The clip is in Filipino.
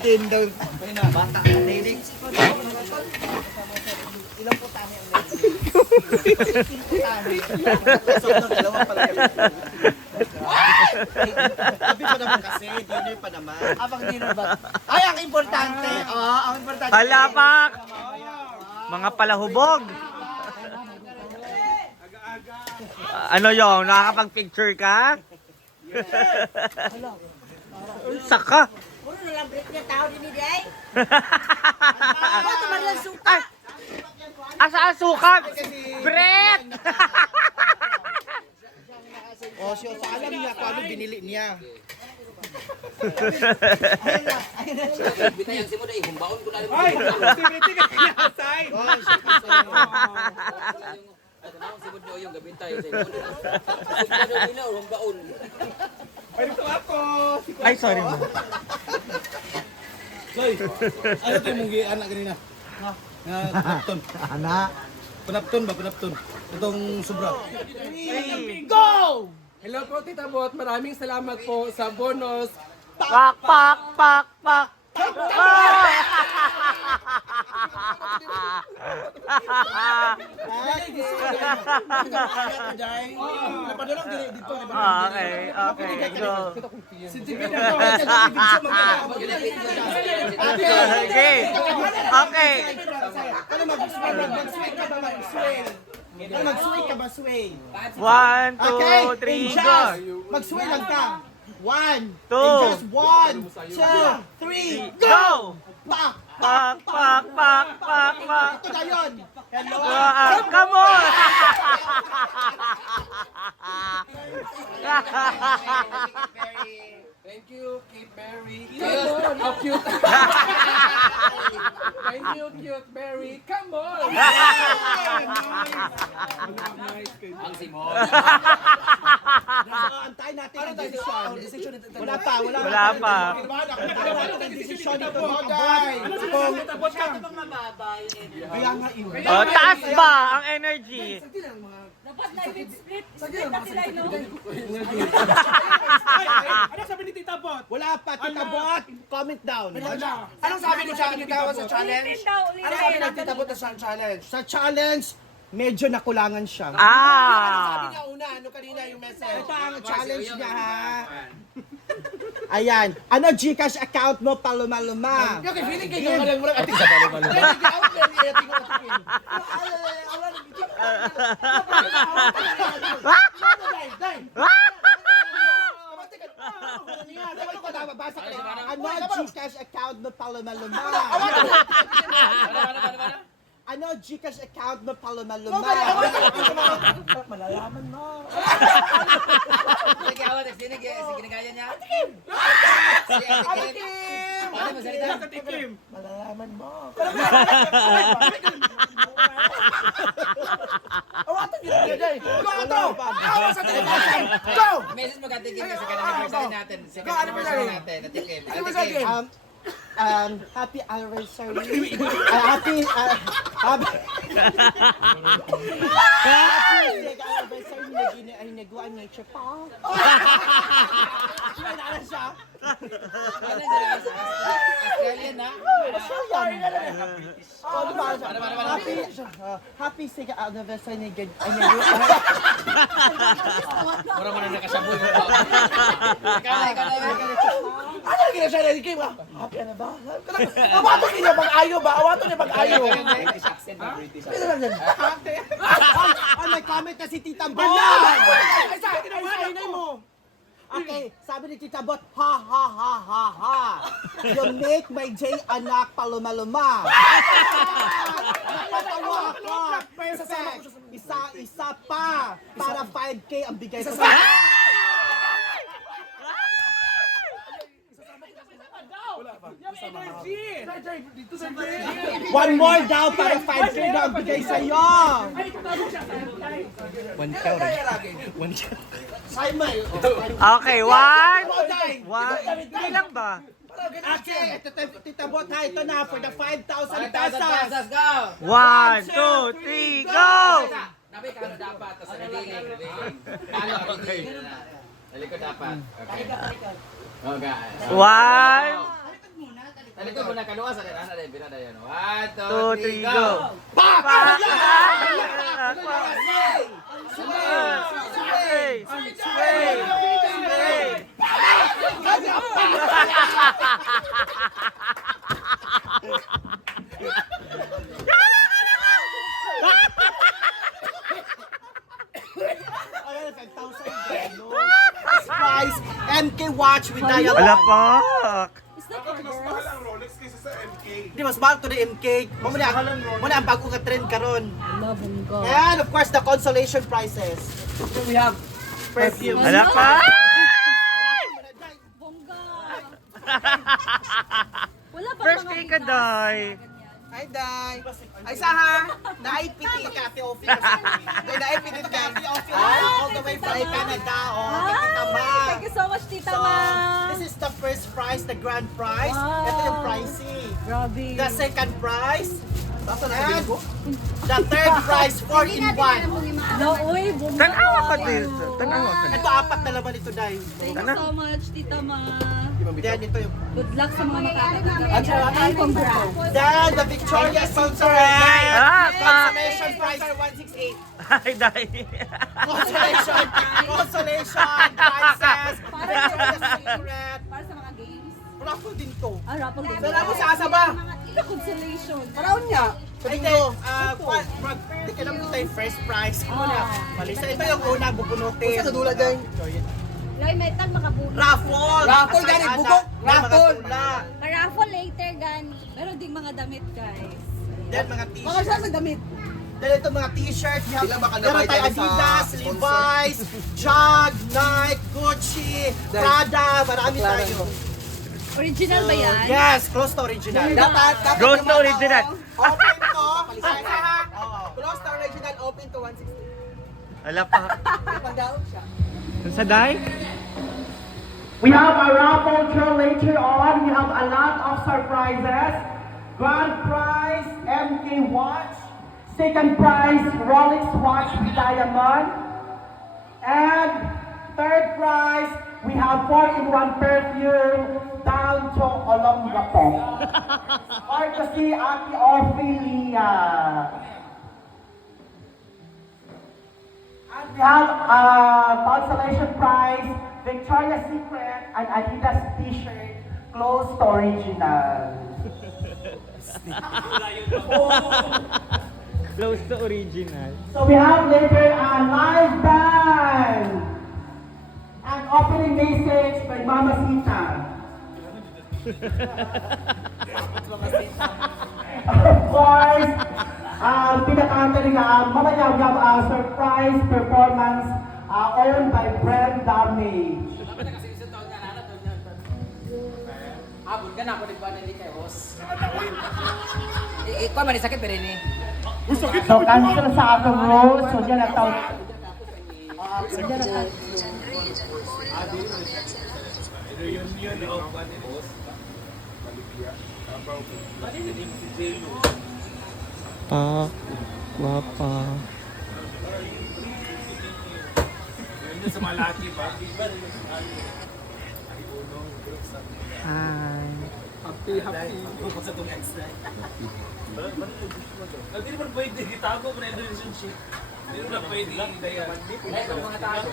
Tindog. Bata ka dinig. Ilang putahe ang dalawa pala. Sabi ko naman kasi, dinner pa naman. Abang dinner ba? Ay, ang importante. Ang importante. Alapak! Mga palahubog. Ano yung nakakapag-picture ka? Saka. Puro na lang break niya tao din ni Day. Ay! Asa ang sukat? Brett! Oh, siya, so alam niya kung ano binili niya. Bitayang si mo dai humbaon ko na rin. Ay, activity ka kinasay. Oh, siya kasi. At ano si mo yung gabintay sa mo. Sugado nila humbaon. Pwede ko ako. Ay, sorry mo. Soy, ano ito yung munggi anak kanina? Panapton. Anak. Panapton. Itong sobra. Go! Hello po Tita Bot, maraming salamat po sa bonus. Pak, pak, pak, pak. Okay, go. Okay. Mag-sway ka ba, sway? 1, 2, 3, go. Mag-sway lang ka. 1, Two. just 1, 2, 3, Go! pak! Pak, pak, pak, pak, pak. Ito na yun. Hello. Come on! Thank you, Kate Berry. How cute. Thank you, cute Berry. Come on! Ang Simon. Antayin natin ang decision. Wala pa. Wala pa. Antayin natin ang decision dito, Moday. Kung kaya nga yun. Oh, taas ba ang energy? Dapat na i split. Split na sila no. Ano sabi ni Tita Bot? Wala pa, Tita Bot. Comment down. Anong sabi ni Tita Bot sa challenge? Ulitin daw, ulitin. Ano sabi ni Tita Bot sa challenge? Sa challenge, medyo nakulangan siya. Sabi Ah! niya una, ano kanina yung message? Ito ang challenge niya, ha? Ayan. Ano Gcash account mo, paluma-luma? Okay, feeling kayo ka lang murag ating sa paluma-luma. Ano Gcash account mo, paluma-luma? Ano Gcash account mo, paluma-luma? Malalaman mo. Sige, awat sige ginagaya niya. Atikim! Ano masalita? Katikim. Malalaman mo. Go, Ato! Awas sa tingin! Go! Message mo katikim kasi kanang anniversary natin. Sa anniversary natin, natikim. Katikim. Happy anniversary. Happy anniversary ay nagawa niya siya pa. Naalala siya? Ano dyan? Australian na? Happy sige anniversary ni Gid. Mura mo na nakasabot mo pa. Ikaw na. Ano yung ginasya na Kim? Happy na ba? Awato niya pag-ayo ba? Awato niya pag-ayo. British accent na British accent. Ano lang yan? Ay, may comment na si Tita Bot. Ay, sa akin Ay, sainay mo. Okay, sabi ni Tita Bot, ha ha ha ha ha. You make my J anak paluma-luma. Napatawa ka. Isa pa. Para 5K ang bigay ko sa... One more daw para 5K daw ang bigay sa'yo. Okay, one. Hindi lang ba? Okay, Tita Bot ha, ito na for the 5,000 5,000 pesos. pesos, go! 1, 2, 3, go! Kami kano dapat, tapos reading. Kano, reading. Talikod dapat. Okay. Okay. One, Talikod muna kanuha sa dana dahil binada yan. 1, 2, 3, go! Sway! Sway! Sway! Ayun, 5,000 no? Price, MK watch with diamond. Alapak! Is that for girls? Di mas mahal to the MK. Muna ang bago ka trend karon. Wala, bongga. And of course, the consolation prizes. We have Perfume. Alapak! Bongga. Wala pa First mga kay ka, bigas. Day. Ay, Day. Ay, sa naipiti. Cafe office. Day, naipiti ka. Cafe office. All the way from Canada. Oh, Ay, Tita Ma. thank you so much, Tita So, Ma. this is the first prize, the grand prize. Wow. Ito yung pricey. Grabe. The second prize. And the third prize, 4-in-1. No, uy, bongga. Tanawa ka dito. Tanawa ka. Ito, apat na laman ito, Day. Thank you so much, Tita Ma. Then, ito yung... Good luck sa mga makakagawa. And congrats. Then, the Victoria's Secret Ah, Consolation Prize 168. Ay, Day. Consolation prizes. Victoria's Secret. Para sa mga games. Raffle din to. Ah, raffle din. Wala mo sa asaba. Ito, consolation. Paraon niya. Hindi, hindi ka naman tayo first prize. Muna, malisa. Ito yung unang bubunutin. Sa kadula, Day. Lay, may tag makabuno. Raffle! Raffle, gani, bugok. Raffle. Raffle later, gani. Meron ding mga damit, guys. Then, mga Mga t-shirt. siya sa damit. Then, ito mga t-shirt. Ilan ba ka Meron nabay tayo tayo sa Adidas, sponsor? Levi's, Jag, Nike, Gucci, Prada. Marami tayo. Original ba yan? Yes, close to original. Dapat Ghost yung na mga original. tao, Open to. Palisan ha. Oo. Close to original, open to 160. Alapak. Pagdaon siya. Sa Day? We have a raffle draw later on. We have a lot of surprises. Grand prize, MK watch. Second prize, Rolex watch with diamond. And third prize, we have 4-in-1 perfume down to Olongapo. Courtesy Ate Ophelia. And we have a consolation prize, Victoria's Secret, and Adidas t-shirt, close to original. Close to original. So we have later a live band and opening message by Mama Sita. Of course, pinakanta rin mamaya we have a surprise performance owned by Brand Damage. Abot ka na ako nagbuwan hindi kay host. Ikaw man sakit pero ini. So cancel sa atong rules, so dyan ang tawag. Pa, guwapa. Hi. Hindi naman pwede, itago mo na yung relationship. Hindi naman pwede. Ay, mga tao,